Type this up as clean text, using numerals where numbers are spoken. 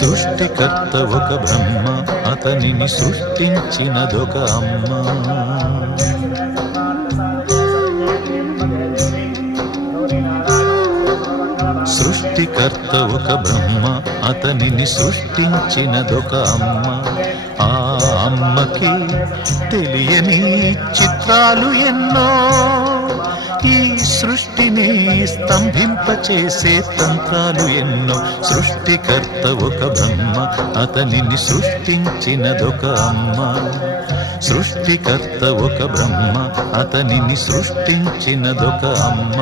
సృష్టికర్త ఒక బ్రహ్మ, అతనిని సృష్టించినదొక అమ్మ. సృష్టికర్త ఒక బ్రహ్మ, అతనిని సృష్టించినదొక అమ్మ. ఆ అమ్మకి తెలియని చిత్రాలు ఎన్నో, ఈ సృష్టిని స్తంభింపచేసే తంత్రాలు ఎన్నో. సృష్టికర్త ఒక బ్రహ్మ, అతనిని సృష్టించినదొక అమ్మ. సృష్టికర్త ఒక బ్రహ్మ, అతనిని సృష్టించినదొక అమ్మ.